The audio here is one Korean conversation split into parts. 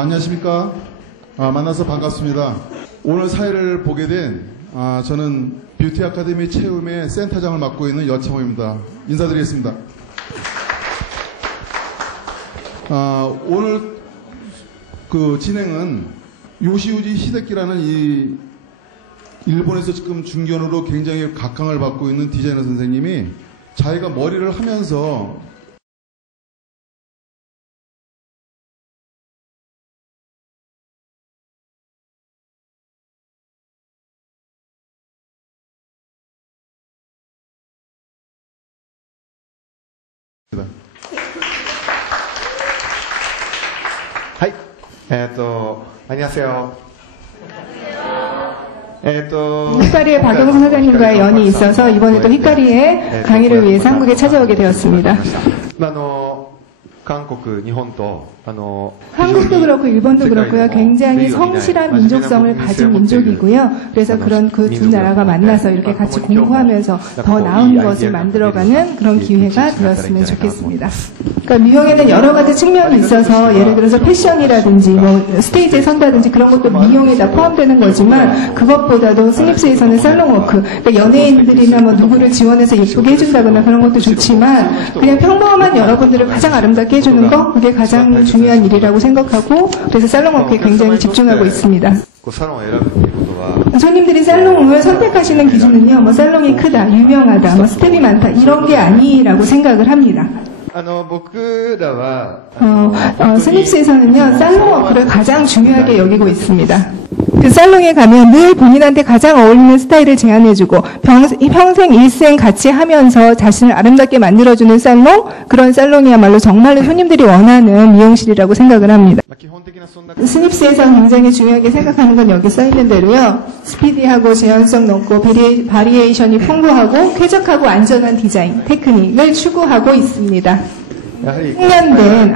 안녕하십니까. 만나서 반갑습니다. 오늘 사회를 보게 된 저는 뷰티 아카데미 채움의 센터장을 맡고 있는 여창호입니다. 인사드리겠습니다. 오늘 그 진행은 요시우지 히데키라는 이 일본에서 지금 중견으로 굉장히 각광을 받고 있는 디자이너 선생님이 자기가 머리를 하면서はい、안녕하세요. 휘까리의 박영수 사장님과의 연이 있어서 이번에도 휘까리의 강의를 위해서 한국에 찾아오게 되었습니다. 한국도 그렇고 일본도 그렇고요. 굉장히 성실한 민족성을 가진 민족이고요. 그래서 그런 그 두 나라가 만나서 이렇게 같이 공부하면서 더 나은 것을 만들어가는 그런 기회가 되었으면 좋겠습니다. 그러니까 미용에는 여러 가지 측면이 있어서 예를 들어서 패션이라든지 뭐 스테이지에 선다든지 그런 것도 미용에 다 포함되는 거지만 그것보다도 스닙스에서는 살롱워크, 그러니까 연예인들이나 뭐 누구를 지원해서 예쁘게 해준다거나 그런 것도 좋지만 그냥 평범한 여러분들을 가장 아름답게 해주는 거, 그게 가장 중요한 일이라고 생각하고 그래서 살롱워크에 굉장히 집중하고 있습니다. 손님들이 살롱을 선택하시는 기준은요, 뭐 살롱이 크다, 유명하다, 뭐 스텝이 많다 이런 게 아니라고 생각을 합니다. 스닙스에서는요, 살롱워크를 가장 중요하게 여기고 있습니다. 그 살롱에 가면 늘 본인한테 가장 어울리는 스타일을 제안해주고 평생 일생 같이 하면서 자신을 아름답게 만들어주는 살롱, 그런 살롱이야말로 정말로 손님들이 원하는 미용실이라고 생각을 합니다. 스닙스에서 굉장히 중요하게 생각하는 건 여기 써있는 대로요, 스피디하고 제한성 높고 바리에이션이 풍부하고 쾌적하고 안전한 디자인, 테크닉을 추구하고 있습니다. 숙련된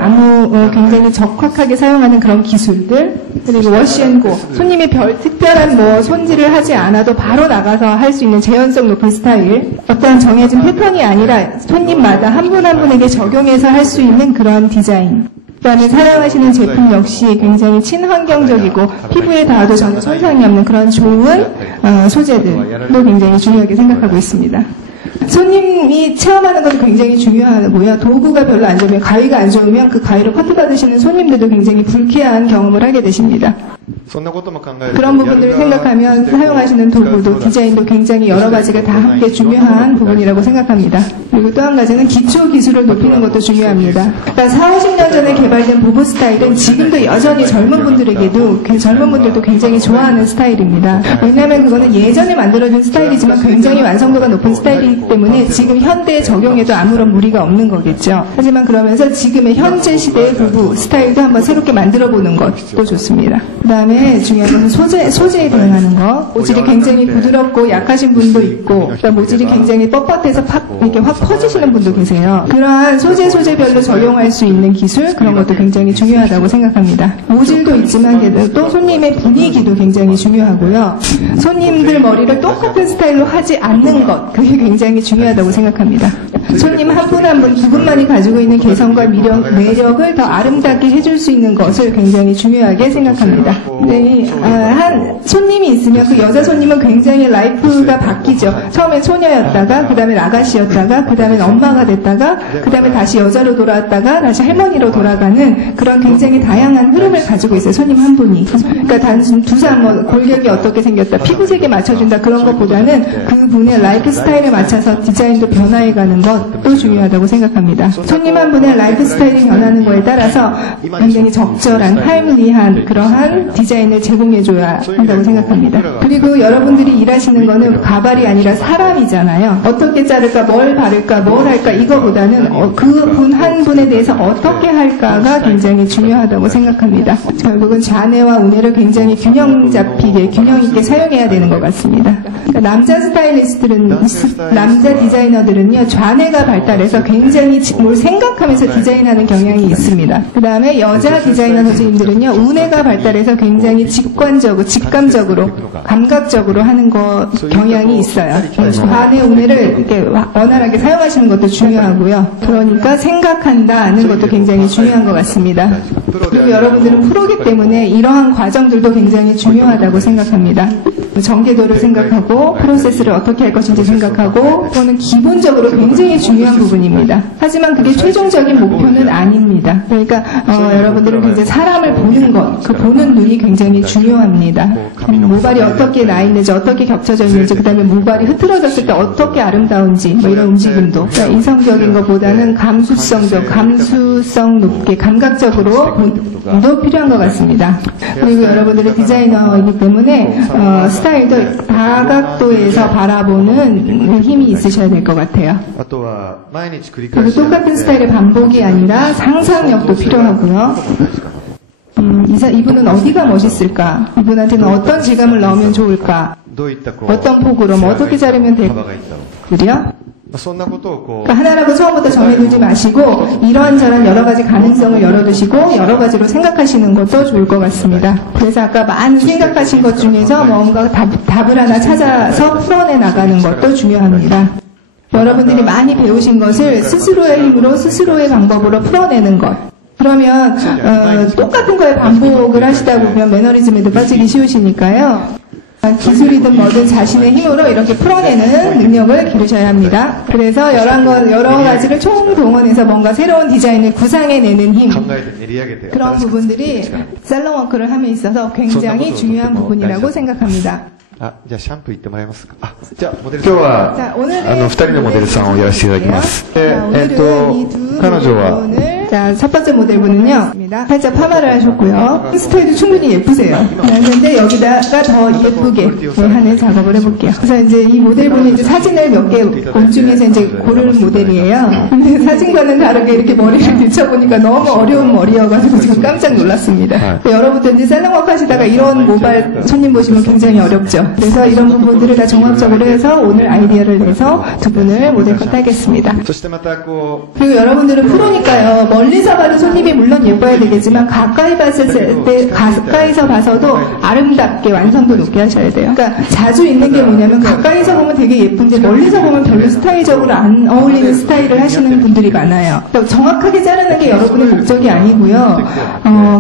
굉장히 적확하게 사용하는 그런 기술들, 그리고 워시앤고, 손님이 특별한 뭐 손질을 하지 않아도 바로 나가서 할 수 있는 재현성 높은 스타일, 어떠한 정해진 패턴이 아니라 손님마다 한 분 한 분에게 적용해서 할 수 있는 그런 디자인, 그다음에 사용하시는 제품 역시 굉장히 친환경적이고 피부에 닿아도 전혀 손상이 없는 그런 좋은 소재들도 굉장히 중요하게 생각하고 있습니다. 손님이 체험하는 것도 굉장히 중요하고요. 도구가 별로 안 좋으면, 가위가 안 좋으면 그 가위로 커트 받으시는 손님들도 굉장히 불쾌한 경험을 하게 되십니다. 그런 부분들을 생각하면 사용하시는 도구도 디자인도 굉장히 여러 가지가 다 함께 중요한 부분이라고 생각합니다. 그리고 또 한 가지는 기초 기술을 높이는 것도 중요합니다. 그러니까 40, 50년 전에 개발된 보브 스타일은 지금도 여전히 젊은 분들에게도, 젊은 분들도 굉장히 좋아하는 스타일입니다. 왜냐하면 그거는 예전에 만들어진 스타일이지만 굉장히 완성도가 높은 스타일이기 때문에 지금 현대에 적용해도 아무런 무리가 없는 거겠죠. 하지만 그러면서 지금의 현재 시대의 보브 스타일도 한번 새롭게 만들어보는 것도 좋습니다. 그 다음에 중요한 것은 소재에 대응하는 거. 모질이 굉장히 부드럽고 약하신 분도 있고, 그러니까 모질이 굉장히 뻣뻣해서 이렇게 확 퍼지시는 분도 계세요. 그러한 소재별로 적용할 수 있는 기술, 그런 것도 굉장히 중요하다고 생각합니다. 모질도 있지만 또 손님의 분위기도 굉장히 중요하고요. 손님들 머리를 똑같은 스타일로 하지 않는 것, 그게 굉장히 중요하다고 생각합니다. 손님 한 분 한 분, 두 분만이 가지고 있는 개성과 매력을 더 아름답게 해줄 수 있는 것을 굉장히 중요하게 생각합니다. 네, 한 손님이 있으면 그 여자 손님은 굉장히 라이프가 바뀌죠. 처음엔 소녀였다가, 그 다음에 아가씨였다가, 그 다음에 엄마가 됐다가, 그 다음에 다시 여자로 돌아왔다가, 다시 할머니로 돌아가는 그런 굉장히 다양한 흐름을 가지고 있어요. 손님 한 분이. 그러니까 단순 두상, 뭐 골격이 어떻게 생겼다, 피부색에 맞춰준다 그런 것보다는 그분의 라이프 스타일에 맞춰서 디자인도 변화해가는 것도 중요하다고 생각합니다. 손님 한 분의 라이프 스타일이 변하는 거에 따라서 굉장히 적절한, 타임리한 그러한 디자인을 제공해줘야 한다고 생각합니다. 그리고 여러분들이 일하시는 거는 가발이 아니라 사람이잖아요. 어떻게 자를까, 뭘 바를까, 뭘 할까, 이거보다는 그 분 한 분에 대해서 어떻게 할까가 굉장히 중요하다고 생각합니다. 결국은 좌뇌와 우뇌를 굉장히 균형 잡히게, 균형 있게 사용해야 되는 것 같습니다. 그러니까 남자 스타일리스트들은, 남자 디자이너들은요, 좌뇌가 우뇌가 발달해서 굉장히 뭘 생각하면서 디자인하는 경향이 있습니다. 그 다음에 여자 디자이너 선생님들은요, 우뇌가 발달해서 굉장히 직관적으로, 직감적으로, 감각적으로 하는 경향이 있어요. 반의 우뇌를 이렇게 원활하게 사용하시는 것도 중요하고요. 그러니까 생각한다는 것도 굉장히 중요한 것 같습니다. 그리고 여러분들은 프로기 때문에 이러한 과정들도 굉장히 중요하다고 생각합니다. 전개도를 생각하고 프로세스를 어떻게 할 것인지 생각하고 그거는 기본적으로 굉장히 중요한 부분입니다. 하지만 그게 최종적인 목표는 아닙니다. 그러니까 여러분들은 이제 사람을 보는 것, 그 보는 눈이 굉장히 중요합니다. 모발이 어떻게 나 있는지, 어떻게 겹쳐져 있는지, 그 다음에 모발이 흐트러졌을 때 어떻게 아름다운지, 뭐 이런 움직임도 그러니까 이성적인 것보다는 감수성 높게 감각적으로 도 필요한 것 같습니다. 그리고 여러분들이 디자이너이기 때문에 스타일도 다각도에서 바라보는 힘이 있으셔야 될 것 같아요. 그리고 똑같은 스타일의 반복이 아니라 상상력도 필요하고요. 이분은 어디가 멋있을까? 이분한테는 어떤 질감을 넣으면 좋을까? 어떤 폭으로, 뭐 어떻게 자르면 될까? 그러니까 하나라고 처음부터 정해두지 마시고 이런저런 여러 가지 가능성을 열어두시고 여러 가지로 생각하시는 것도 좋을 것 같습니다. 그래서 아까 많은 생각하신 것 중에서 뭔가 답을 하나 찾아서 풀어내 나가는 것도 중요합니다. 여러분들이 많이 배우신 것을 스스로의 힘으로 스스로의 방법으로 풀어내는 것. 그러면 똑같은 거에 반복을 하시다 보면 매너리즘에도 빠지기 쉬우시니까요. 기술이든 뭐든 자신의 힘으로 이렇게 풀어내는 능력을 기르셔야 합니다. 그래서 여러 가지를 총동원해서 뭔가 새로운 디자인을 구상해내는 힘, 그런 부분들이 살롱워크를 함에 있어서 굉장히 중요한 부분이라고 생각합니다. じゃあシャンプー行ってもらえますか。じゃあモデルさん今日は2人のモデルさんをやらせていただきます。彼女は 자, 첫 번째 모델분은요, 살짝 파마를 하셨고요. 스타일도 충분히 예쁘세요. 그런데 여기다가 더 예쁘게 하는 작업을 해볼게요. 그래서 이제 이 모델분이 이제 사진을 몇 개 공중에서 이제 고른 모델이에요. 근데 사진과는 다르게 이렇게 머리를 비춰보니까 너무 어려운 머리여가지고 지금 깜짝 놀랐습니다. 여러분들 이제 살롱워크 하시다가 이런 모발 손님 보시면 굉장히 어렵죠. 그래서 이런 부분들을 다 종합적으로 해서 오늘 아이디어를 내서 두 분을 모델컷 하겠습니다. 그리고 여러분들은 프로니까요. 멀리서 봐도 손님이 물론 예뻐야 되겠지만 가까이 봤을 때 가까이서 봐서도 아름답게 완성도 높게 하셔야 돼요. 그러니까 자주 있는 게 뭐냐면 가까이서 보면 되게 예쁜데 멀리서 보면 별로 스타일적으로 안 어울리는 스타일을 하시는 분들이 많아요. 그러니까 정확하게 자르는 게 여러분의 목적이 아니고요.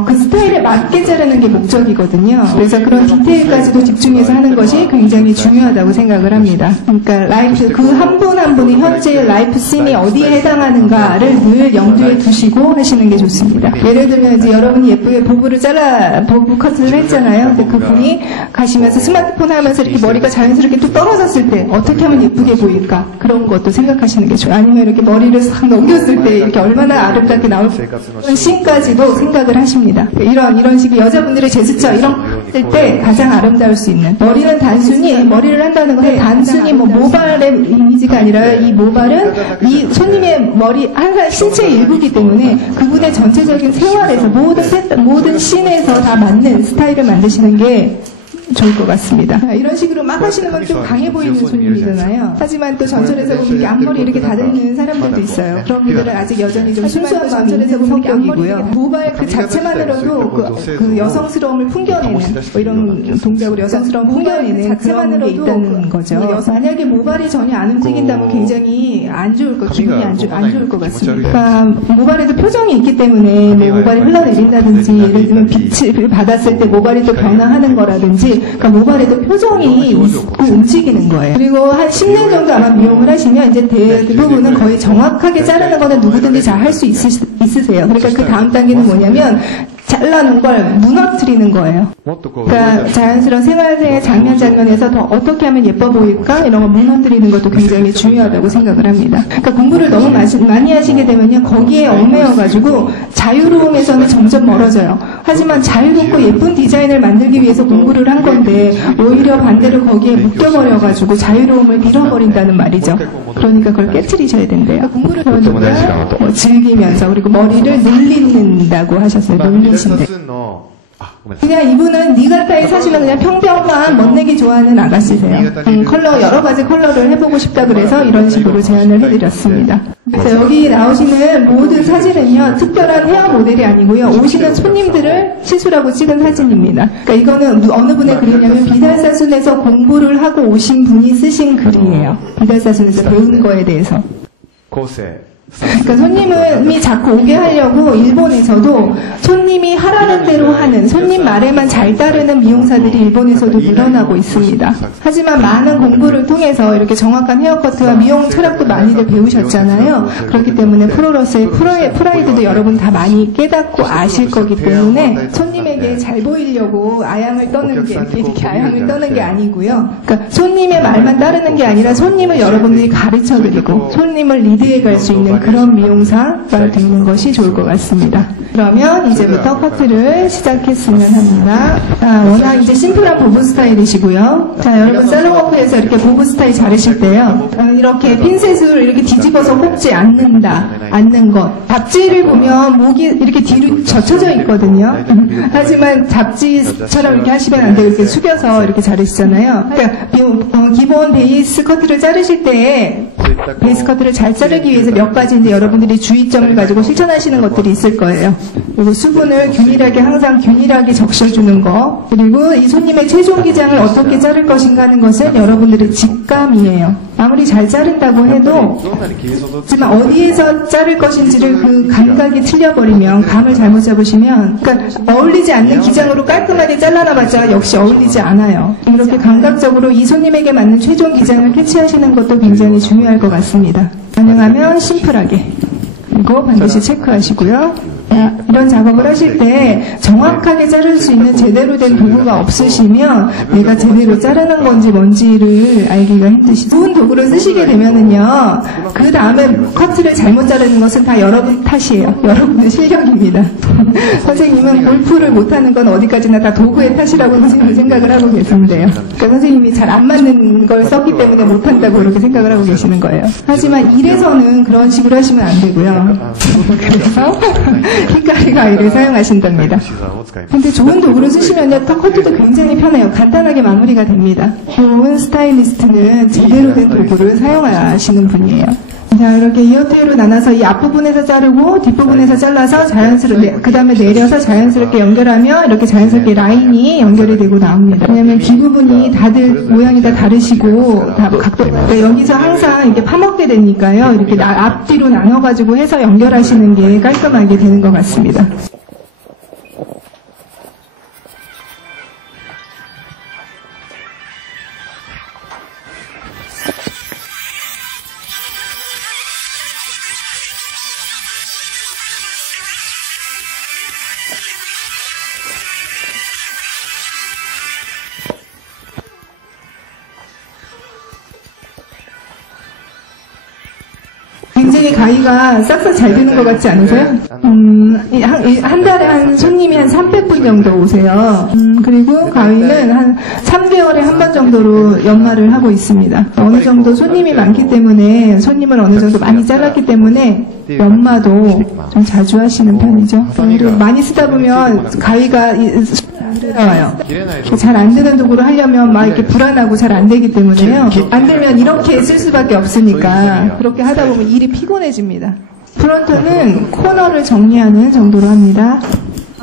그 스타일에 맞게 자르는 게 목적이거든요. 그래서 그런 디테일까지도 집중해서 하는 것이 굉장히 중요하다고 생각을 합니다. 그러니까 라이프 그 한 분 한 분이 현재 라이프 씬이 어디에 해당하는가를 늘 염두에 두시고 하시는 게 좋습니다. 예를 들면 이제 여러분이 예쁘게 보부 컷을 했잖아요. 근데 그분이 가시면서 스마트폰 하면서 이렇게 머리가 자연스럽게 뚝 떨어졌을 때 어떻게 하면 예쁘게 보일까? 그런 것도 생각하시는 게 좋아요. 아니면 이렇게 머리를 싹 넘겼을 때 이렇게 얼마나 아름답게 나올 씬까지도 생각을 하십니다. 이런 식의 여자분들의 제스처 이런 때 가장 아름다울 수 있는 머리는 단순히 머리를 한다는 것은 단순히 뭐 모발의 이미지가 아니라 이 모발은 이 손님의 머리 항상 신체의 일부이기 때문에 그분의 전체적인 생활에서 모든 씬에서 다 맞는 스타일을 만드시는 게 좋을 것 같습니다. 이런 식으로 막 하시는 건 좀 강해 보이는 손님이잖아요. 하지만 또 전철에서 보면 이렇게 앞머리 이렇게 다듬는 사람들도 있어요. 그런 분들은 아직 여전히 좀 순수한 전철에서 보면 성격이고요. 모발 그 자체만으로도 그 여성스러움을 풍겨내는 뭐 이런 동작으로 여성스러움 풍겨내는 자체만으로도 있다는 거죠. 만약에 모발이 전혀 안 움직인다면 굉장히 안 좋을 것, 기분이 안 좋을 것 같습니다. 그러니까 모발에도 표정이 있기 때문에 뭐 모발이 흘러내린다든지 예를 들면 빛을 받았을 때 모발이 또 변화하는 거라든지 그러니까 모발에도 표정이 있고 움직이는 거예요. 그리고 한 10년 정도 아마 미용을 하시면 이제 대부분은 거의 정확하게 자르는 거는 누구든지 잘 할 수 있으세요. 그러니까 그 다음 단계는 뭐냐면 잘라놓은 걸 무너뜨리는 거예요. 그러니까 자연스러운 생활의 장면에서 더 어떻게 하면 예뻐 보일까? 이런 거 무너뜨리는 것도 굉장히 중요하다고 생각을 합니다. 그러니까 공부를 너무 많이 하시게 되면요. 거기에 얽매여가지고 자유로움에서는 점점 멀어져요. 하지만 자유롭고 예쁜 디자인을 만들기 위해서 공부를 한 건데 오히려 반대로 거기에 묶여버려가지고 자유로움을 잃어버린다는 말이죠. 그러니까 그걸 깨트리셔야 된대요. 공부를 배우니까 즐기면서 그리고 머리를 늘린다고 하셨어요. 늘리신대. 그냥 이분은 니가타에 사시는 그냥 평평한 멋내기 좋아하는 아가씨세요. 컬러 여러 가지 컬러를 해보고 싶다 그래서 이런 식으로 제안을 해드렸습니다. 그래서 여기 나오시는 모든 사진은요 특별한 헤어 모델이 아니고요 오시는 손님들을 시술하고 찍은 사진입니다. 그러니까 이거는 어느 분의 글이냐면 비달사순에서 공부를 하고 오신 분이 쓰신 글이에요. 비달사순에서 배운 거에 대해서. 그러니까 손님이 자꾸 오게 하려고 일본에서도 손님이 하라는 대로 하는 손님 말에만 잘 따르는 미용사들이 일본에서도 늘어나고 있습니다. 하지만 많은 공부를 통해서 이렇게 정확한 헤어커트와 미용 철학도 많이들 배우셨잖아요. 그렇기 때문에 프로로서의 프라이드도 여러분 다 많이 깨닫고 아실 거기 때문에 손님에게 잘 보이려고 아양을 떠는 게 이렇게 아양을 떠는 게 아니고요. 그러니까 손님의 말만 따르는 게 아니라 손님을 여러분들이 가르쳐드리고 손님을 리드해 갈 수 있는 그런 미용사가 되는 것이 좋을 것 같습니다. 그러면 이제부터 커트를 시작했으면 합니다. 자, 워낙 이제 심플한 보브 스타일이시고요. 자, 여러분 살롱워크에서 이렇게 보브 스타일 자르실 때요. 이렇게 핀셋을 이렇게 뒤집어서 꼽지 않는 것. 잡지를 보면 목이 이렇게 뒤로 젖혀져 있거든요. 하지만 잡지처럼 이렇게 하시면 안 되고 이렇게 숙여서 이렇게 자르시잖아요. 그러니까 기본 베이스 커트를 자르실 때 베이스 커트를 잘 자르기 위해서 몇 가지 이제 여러분들이 주의점을 가지고 실천하시는 것들이 있을 거예요. 그리고 수분을 항상 균일하게 적셔주는 거. 그리고 이 손님의 최종 기장을 어떻게 자를 것인가 하는 것은 여러분들의 직감이에요. 아무리 잘 자른다고 해도 하지만 어디에서 자를 것인지를 그 감각이 틀려버리면 감을 잘못 잡으시면 그러니까 어울리지 않는 기장으로 깔끔하게 잘라놔봤자 역시 어울리지 않아요. 이렇게 감각적으로 이 손님에게 맞는 최종 기장을 캐치하시는 것도 굉장히 중요할 것 같습니다. 가능하면 심플하게 그리고 반드시 체크하시고요. 이런 작업을 하실 때 정확하게 자를 수 있는 제대로 된 도구가 없으시면 내가 제대로 자르는 건지 뭔지를 알기가 힘드시죠. 좋은 도구를 쓰시게 되면은요, 그 다음에 커트를 잘못 자르는 것은 다 여러분 탓이에요. 여러분의 실력입니다. 선생님은 골프를 못하는 건 어디까지나 다 도구의 탓이라고 선생님은 생각을 하고 계신데요. 그러니까 선생님이 잘 안 맞는 걸 썼기 때문에 못한다고 그렇게 생각을 하고 계시는 거예요. 하지만 일에서는 그런 식으로 하시면 안 되고요. 그래서 히카리 가위를 사용하신답니다. 근데 좋은 도구를 쓰시면요, 커트도 굉장히 편해요. 간단하게 마무리가 됩니다. 좋은 스타일리스트는 제대로 된 도구를 사용하시는 분이에요. 자, 이렇게 이어테이로 나눠서 이 앞부분에서 자르고 뒷부분에서 잘라서 자연스럽게, 그 다음에 내려서 자연스럽게 연결하면 이렇게 자연스럽게 라인이 연결이 되고 나옵니다. 왜냐면 귀 부분이 다들 모양이 다 다르시고, 다 각도가, 여기서 항상 이렇게 파먹게 되니까요. 이렇게 앞뒤로 나눠가지고 해서 연결하시는 게 깔끔하게 되는 것 같습니다. 굉장히 가위가 싹싹 잘 되는 것 같지 않으세요? 한 달에 한 손님이 한 300분 정도 오세요. 그리고 가위는 한 3개월에 한 번 정도로 연말을 하고 있습니다. 어느 정도 손님이 많기 때문에 손님을 어느 정도 많이 잘랐기 때문에 연마도 좀 자주 하시는 편이죠. 그리고 많이 쓰다 보면 가위가 나와요. 잘 안 되는 도구로 하려면 막 이렇게 불안하고 잘 안 되기 때문에요. 안 되면 이렇게 쓸 수밖에 없으니까 그렇게 하다 보면 일이 피곤해집니다. 프론트는 코너를 정리하는 정도로 합니다.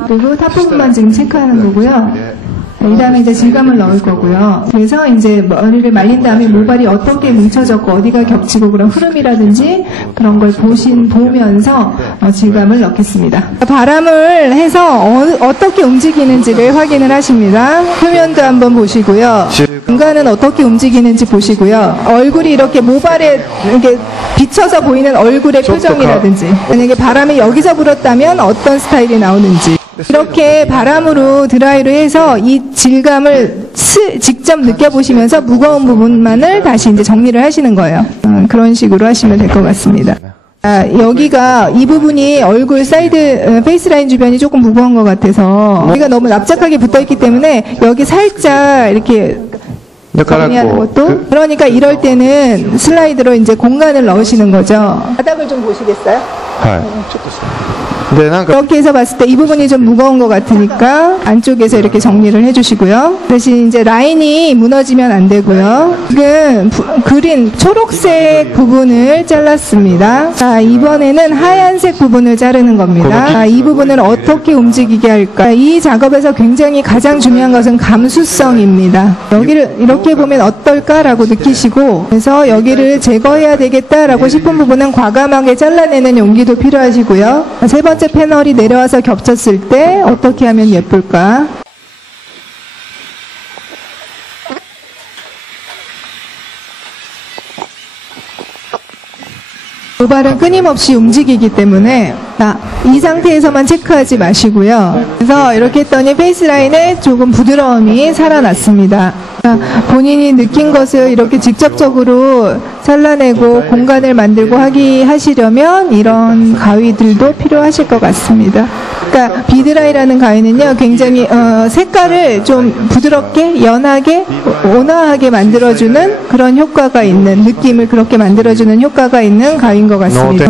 그리고 탑 부분만 지금 체크하는 거고요. 이 다음에 이제 질감을 넣을 거고요. 그래서 이제 머리를 말린 다음에 모발이 어떻게 뭉쳐졌고 어디가 겹치고 그런 흐름이라든지 그런 걸 보면서 질감을 넣겠습니다. 바람을 해서 어떻게 움직이는지를 확인을 하십니다. 표면도 한번 보시고요. 중간은 어떻게 움직이는지 보시고요. 얼굴이 이렇게 모발에 이렇게 비쳐서 보이는 얼굴의 표정이라든지 만약에 바람이 여기서 불었다면 어떤 스타일이 나오는지 이렇게 바람으로 드라이를 해서 이 질감을 직접 느껴보시면서 무거운 부분만을 다시 이제 정리를 하시는 거예요. 그런 식으로 하시면 될 것 같습니다. 여기가 이 부분이 얼굴 사이드 페이스라인 주변이 조금 무거운 것 같아서 여기가 너무 납작하게 붙어있기 때문에 여기 살짝 이렇게 정리하는 것도 그러니까 이럴 때는 슬라이드로 이제 공간을 넣으시는 거죠. 바닥을 좀 보시겠어요? 네. で、なんか、 이렇게 해서 봤을 때 이 부분이 좀 무거운 것 같으니까 안쪽에서 이렇게 정리를 해주시고요. 대신 이제 라인이 무너지면 안 되고요. 지금 그린 초록색 부분을 잘랐습니다. 자, 이번에는 하얀색 부분을 자르는 겁니다. 자, 이 부분을 어떻게 움직이게 할까? 이 작업에서 굉장히 가장 중요한 것은 감수성입니다. 여기를 이렇게 보면 어떨까라고 느끼시고, 그래서 여기를 제거해야 되겠다라고 싶은 부분은 과감하게 잘라내는 용기도 필요하시고요. 세 번째 패널이 내려와서 겹쳤을 때 어떻게 하면 예쁠까? 모발은 끊임없이 움직이기 때문에 이 상태에서만 체크하지 마시고요. 그래서 이렇게 했더니 페이스라인에 조금 부드러움이 살아났습니다. 본인이 느낀 것을 이렇게 직접적으로 잘라내고 공간을 만들고 하시려면 이런 가위들도 필요하실 것 같습니다. 그러니까 비드라이라는 가위는요, 굉장히 색깔을 좀 부드럽게, 연하게, 온화하게 만들어주는 그런 효과가 있는, 느낌을 그렇게 만들어주는 효과가 있는 가위인 것 같습니다.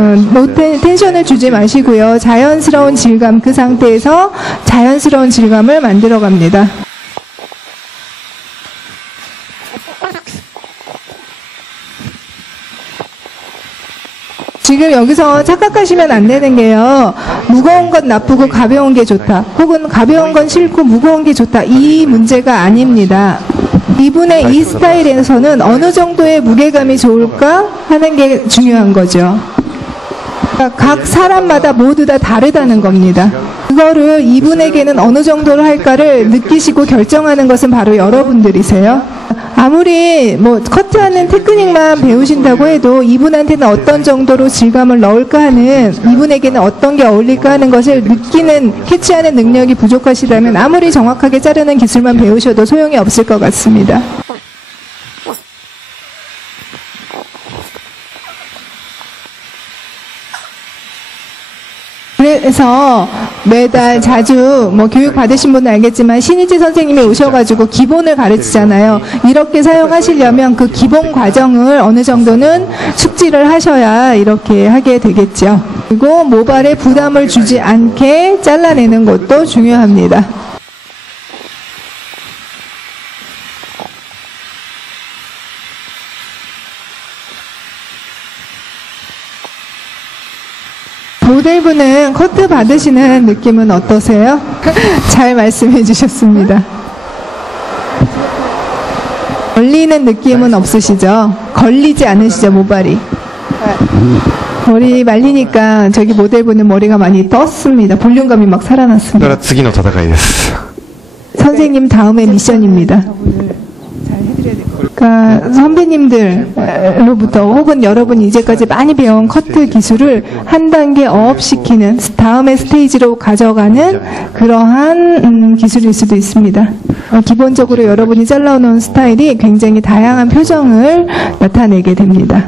텐션을 주지 마시고요. 자연스러운 질감, 그 상태에서 자연스러운 질감을 만들어 갑니다. 지금 여기서 착각하시면 안 되는 게요. 무거운 건 나쁘고 가벼운 게 좋다. 혹은 가벼운 건 싫고 무거운 게 좋다. 이 문제가 아닙니다. 이분의 이 스타일에서는 어느 정도의 무게감이 좋을까 하는 게 중요한 거죠. 그러니까 각 사람마다 모두 다 다르다는 겁니다. 그거를 이분에게는 어느 정도로 할까를 느끼시고 결정하는 것은 바로 여러분들이세요. 아무리 뭐 커트하는 테크닉만 배우신다고 해도 이분한테는 어떤 정도로 질감을 넣을까 하는, 이분에게는 어떤 게 어울릴까 하는 것을 느끼는, 캐치하는 능력이 부족하시다면 아무리 정확하게 자르는 기술만 배우셔도 소용이 없을 것 같습니다. 그래서 매달 자주 뭐 교육 받으신 분은 알겠지만 신희지 선생님이 오셔가지고 기본을 가르치잖아요. 이렇게 사용하시려면 그 기본 과정을 어느 정도는 숙지를 하셔야 이렇게 하게 되겠죠. 그리고 모발에 부담을 주지 않게 잘라내는 것도 중요합니다. 모델분은 커트 받으시는 느낌은 어떠세요? 잘 말씀해 주셨습니다. 걸리는 느낌은 없으시죠? 걸리지 않으시죠, 모발이? 머리 말리니까 저기 모델분은 머리가 많이 떴습니다. 볼륨감이 막 살아났습니다. 선생님 다음에 미션입니다. 그러니까 선배님들로부터 혹은 여러분이 이제까지 많이 배운 커트 기술을 한 단계 업시키는, 다음의 스테이지로 가져가는 그러한 기술일 수도 있습니다. 기본적으로 여러분이 잘라오는 스타일이 굉장히 다양한 표정을 나타내게 됩니다.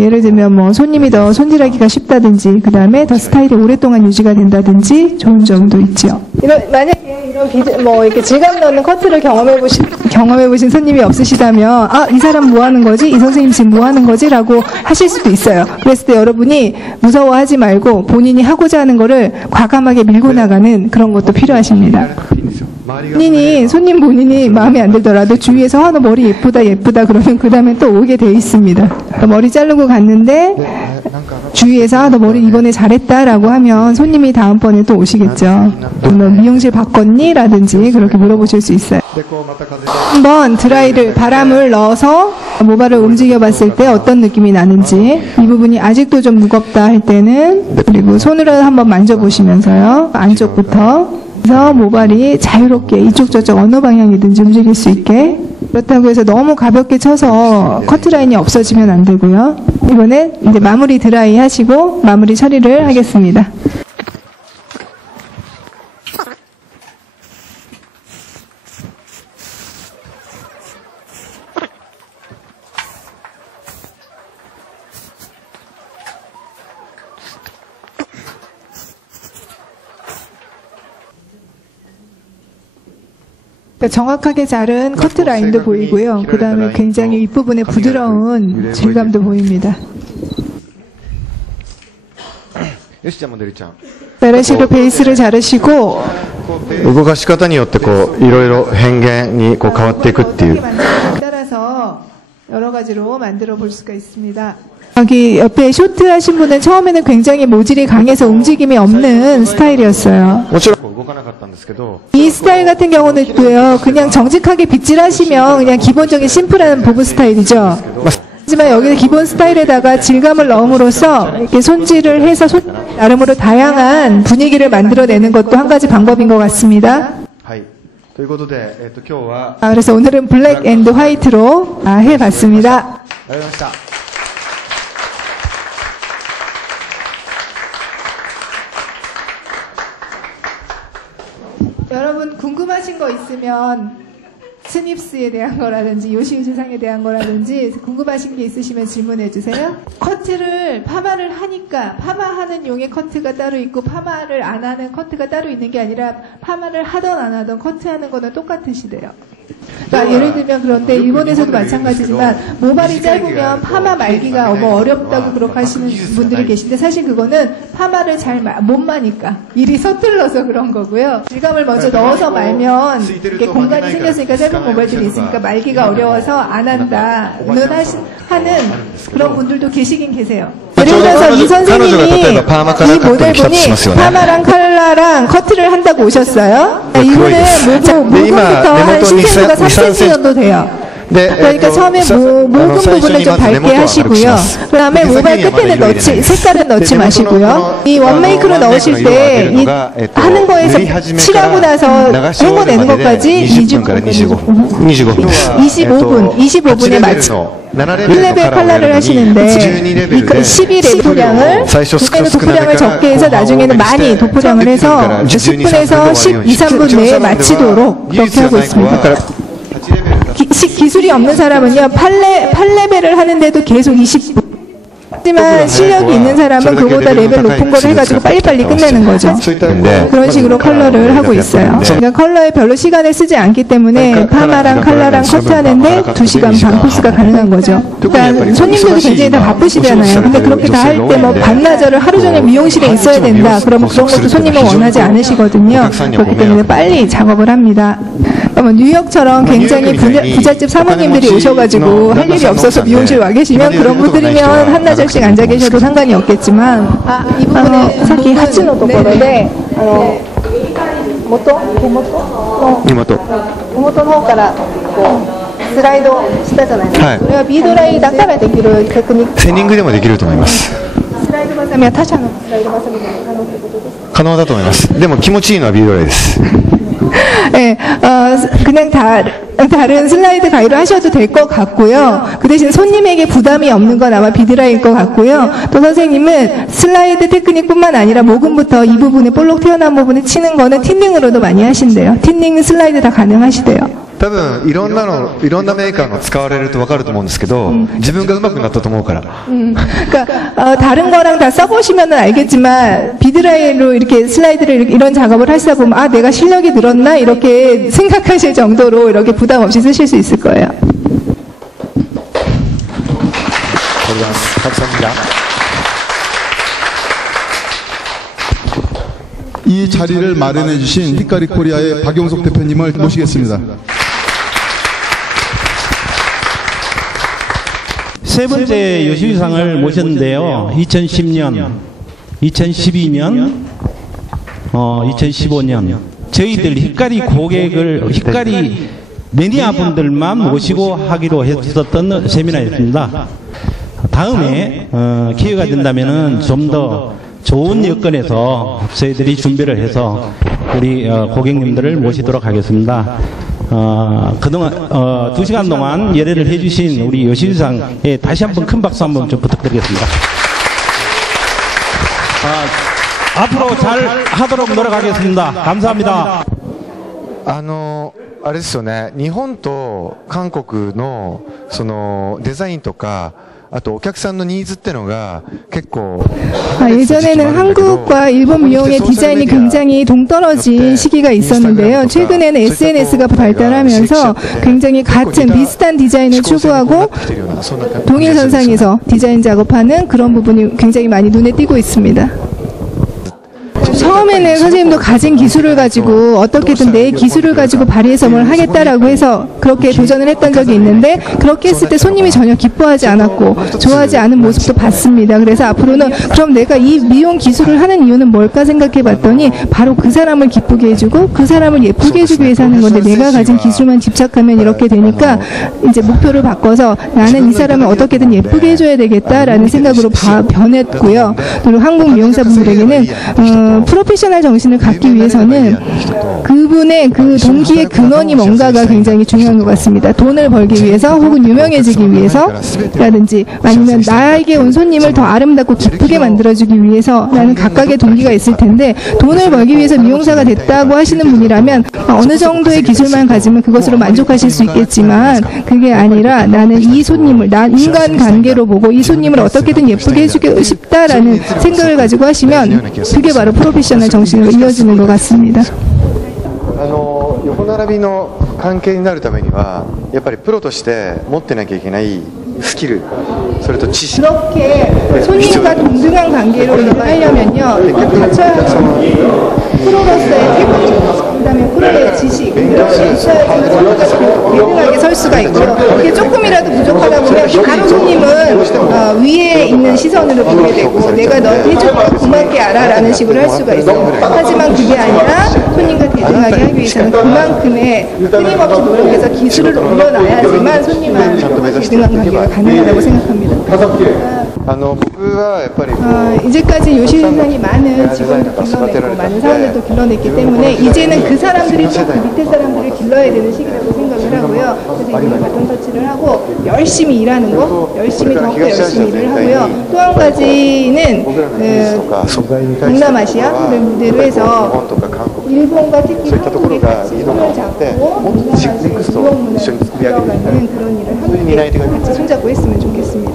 예를 들면 뭐 손님이 더 손질하기가 쉽다든지, 그 다음에 더 스타일이 오랫동안 유지가 된다든지 좋은 점도 있죠. 만약에 이런 뭐 이렇게 질감 넣는 커트를 경험해보신 손님이 없으시다면, 이 사람 뭐 하는 거지? 이 선생님 지금 뭐 하는 거지? 라고 하실 수도 있어요. 그랬을 때 여러분이 무서워하지 말고 본인이 하고자 하는 거를 과감하게 밀고 나가는 그런 것도 필요하십니다. 손님 본인이 마음에 안 들더라도 주위에서 너 머리 예쁘다 그러면 그 다음에 또 오게 돼 있습니다. 머리 자르고 갔는데 주위에서 너 머리 이번에 잘했다라고 하면 손님이 다음번에 또 오시겠죠. 너 미용실 바꿨니? 라든지 그렇게 물어보실 수 있어요. 한번 드라이를, 바람을 넣어서 모발을 움직여 봤을 때 어떤 느낌이 나는지, 이 부분이 아직도 좀 무겁다 할 때는, 그리고 손으로 한번 만져보시면서요, 안쪽부터. 그래서 모발이 자유롭게 이쪽 저쪽 어느 방향이든지 움직일 수 있게. 그렇다고 해서 너무 가볍게 쳐서 커트라인이 없어지면 안 되고요. 이번에 이제 마무리 드라이 하시고 마무리 처리를 하겠습니다. 정확하게 자른 커트 라인도 보이고요. 그 다음에 굉장히 윗부분에 부드러운 질감도 보입니다. よし、じゃあモデルちゃん。 이런 식으로 베이스를 자르시고 動かし方によってこういろいろ変幻にこう変わっていくっていう 따라서 여러 가지로 만들어 볼 수가 있습니다. 여기 옆에 쇼트 하신 분은 처음에는 굉장히 모질이 강해서 움직임이 없는 스타일이었어요. もちろん動かなかったんですけど 이 스타일 같은 경우는 있고요. 그냥 정직하게 빗질하시면 그냥 기본적인 심플한 보브 스타일이죠. 하지만 여기서 기본 스타일에다가 질감을 넣음으로써 이렇게 손질을 해서 나름으로 다양한 분위기를 만들어내는 것도 한 가지 방법인 것 같습니다. はいということで今日は 그래서 오늘은 블랙 앤드 화이트로 해봤습니다. ありがとうございました 여러분 궁금하신 거 있으면 스닙스에 대한 거라든지 요시우지상에 대한 거라든지 궁금하신 게 있으시면 질문해 주세요. 커트를 파마를 하니까 파마하는 용의 커트가 따로 있고 파마를 안 하는 커트가 따로 있는 게 아니라 파마를 하던 안 하던 커트하는 거는 똑같으시대요. 그러니까 예를 들면 그런데 일본에서도 마찬가지지만 모발이 짧으면 파마 말기가 너무 어렵다고 그렇게 하시는 분들이 계신데 사실 그거는 파마를 잘 못 마니까 일이 서툴러서 그런 거고요. 질감을 먼저 넣어서 말면 이렇게 공간이 생겼으니까 짧은 모발들이 있으니까 말기가 어려워서 안 한다는 하는 그런 분들도 계시긴 계세요. 예를 들어서 이 선생님이 이 모델분이 파마랑 칼라랑 커트를 한다고 오셨어요. 이분은 모공부터 한 신생부가 3cm 정도 돼요. 그러니까 처음에 모공 부분을 좀 밝게 하시고요. 그 다음에 모발 끝에는 색깔은 넣지 마시고요. 이 원메이크로 넣으실 때 이 하는 거에서 칠하고 나서 헹궈내는 것까지 25분에 마치 플레벨 컬러를 하시는데 12레벨 도량을 그때는 도포량을 적게 해서 나중에는 많이 도포량을 해서 10분에서 12, 3분 내에 마치도록 그렇게 하고 있습니다. 기술이 없는 사람은요 8레벨을 하는데도 계속 20분 하지만 실력이 있는 사람은 그보다 레벨 높은 걸 해가지고 빨리빨리 끝내는 거죠. 그런 식으로 컬러를 하고 있어요. 그러니까 컬러에 별로 시간을 쓰지 않기 때문에 파마랑 칼라랑 커트하는데 2시간 반 코스가 가능한 거죠. 그러니까 손님들도 굉장히 다 바쁘시잖아요. 근데 그렇게 다 할 때 뭐 반나절을 하루 종일 미용실에 있어야 된다. 그러면 그런 것도 손님은 원하지 않으시거든요. 그렇기 때문에 빨리 작업을 합니다. 뉴욕처럼 굉장히 부잣집 사모님들이 오셔가지고 할 일이 없어서 미용실 와 계시면 그런 분들이면 한나절씩 앉아 계셔도 상관이 없겠지만 이 부분에 사키 하츠노 도코로데 모토の方からスライドしたじゃないですか。それはビードライだからできるテクニック。セニングでもできると思います。スライドバサミは他社のスライドバサミでも可能ってことですか？可能だと思います。でも気持ちいいのはビードライです。 네, 그냥 다른 슬라이드 가위로 하셔도 될 것 같고요. 그 대신 손님에게 부담이 없는 건 아마 비드라일 것 같고요. 또 선생님은 슬라이드 테크닉뿐만 아니라 모근부터 이 부분에 볼록 튀어나온 부분에 치는 거는 틴닝으로도 많이 하신대요. 틴닝 슬라이드 다 가능하시대요. 多分いろんなメーカーの使われると分かると思うんですけど、自分が上手くなったと思うから。 그러니까 다른 거랑 다 써보시면 알겠지만 비드라이로 이렇게 슬라이드를 이런 작업을 하시다 보면 아 내가 실력이 늘었나 이렇게 생각하실 정도로 이렇게 부담 없이 쓰실 수 있을 거예요. 감사합니다. 이 자리를 마련해 주신 히카리 코리아의 박용석 대표님을 모시겠습니다. 세 번째 요시우지상을 모셨는데요. 2010년, 2012년, 2015년 저희들 히카리 고객을 히카리 매니아분들만 모시고 하기로 했었던 세미나였습니다. 다음에 기회가 된다면은 좀 더 좋은 여건에서 저희들이 준비를 해서 우리 고객님들을 모시도록 하겠습니다. 그동안 2시간 동안 예례를 해주신 우리 요시우지상에 다시 한번 큰 박수 한번 좀 부탁드리겠습니다. 앞으로 잘 하도록 노력하겠습니다. 감사합니다. あれですよね。日本と韓国のそのデザインとか。 あとお客さんのニーズってのが結構 예전에는 한국과 일본 미용의 디자인이 굉장히 동떨어진 시기가 있었는데요. 최근에는 SNS가 발달하면서 굉장히 같은 비슷한 디자인을 추구하고 동일선상에서 디자인 작업하는 그런 부분이 굉장히 많이 눈에 띄고 있습니다. 처음 처음에는 선생님도 가진 기술을 가지고 어떻게든 내 기술을 가지고 발휘해서 뭘 하겠다라고 해서 그렇게 도전을 했던 적이 있는데 그렇게 했을 때 손님이 전혀 기뻐하지 않았고 좋아하지 않은 모습도 봤습니다. 그래서 앞으로는 그럼 내가 이 미용 기술을 하는 이유는 뭘까 생각해 봤더니 바로 그 사람을 기쁘게 해주고 그 사람을 예쁘게 해주기 위해서 하는 건데 내가 가진 기술만 집착하면 이렇게 되니까 이제 목표를 바꿔서 나는 이 사람을 어떻게든 예쁘게 해줘야 되겠다라는 생각으로 변했고요. 그리고 한국 미용사분들에게는 프로페셔널 정신을 갖기 위해서는 그분의 그 동기의 근원이 뭔가가 굉장히 중요한 것 같습니다. 돈을 벌기 위해서 혹은 유명해지기 위해서라든지 아니면 나에게 온 손님을 더 아름답고 기쁘게 만들어주기 위해서라는 각각의 동기가 있을 텐데 돈을 벌기 위해서 미용사가 됐다고 하시는 분이라면 어느 정도의 기술만 가지면 그것으로 만족하실 수 있겠지만 그게 아니라 나는 이 손님을 인간관계로 보고 이 손님을 어떻게든 예쁘게 해주고 싶다라는 생각을 가지고 하시면 그게 바로 프로페셔널 정신으로 이어지는 것 같습니다. 横並びの関係になるためにはやっぱりプロとして持ってなきゃいけないスキルそれと知識 그렇게 손님과 동등한 관계로 일을 하려면요 갖춰야 하는 프로로서의 태도 그다음에 프로의 지식 이렇게 있어야지 전문적으로 동등하게 설 수가 있고요. 이게 조금이라도 부족하다 보면 바로 손님은 위에 있는 시선으로 보게 되고 내가 너한테 해줄 거 고맙게 알아라는 식으로 할 수가 있어요. 하지만 그게 아니라 손님과 대등하게 하기 위해서는 그만큼의 끊임없이 노력해서 기술을 올려놔야지만 손님한테 대등한 관계가 가능하다고 생각합니다. 이제까지 요시 선생이 많은 직원도 길러냈고 많은 사원들도 길러냈기 때문에 이제는 그 사람들이 또 그 밑에 사람들을 길러야 되는 시기라고 생각을 하고요. 그래서 이번에 바톤 터치를 하고 열심히 일하는 거, 열심히 더욱더 열심히 일을 하고요. 또 한 가지는 동남아시아 무대로 해서 일본과 특히 한국이 같이 손을 잡고 동남아시아 미용 문화를 이어가는 그런 일을 함께 같이 손잡고 했으면 좋겠습니다.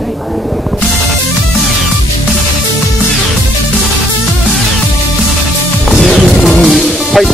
はい。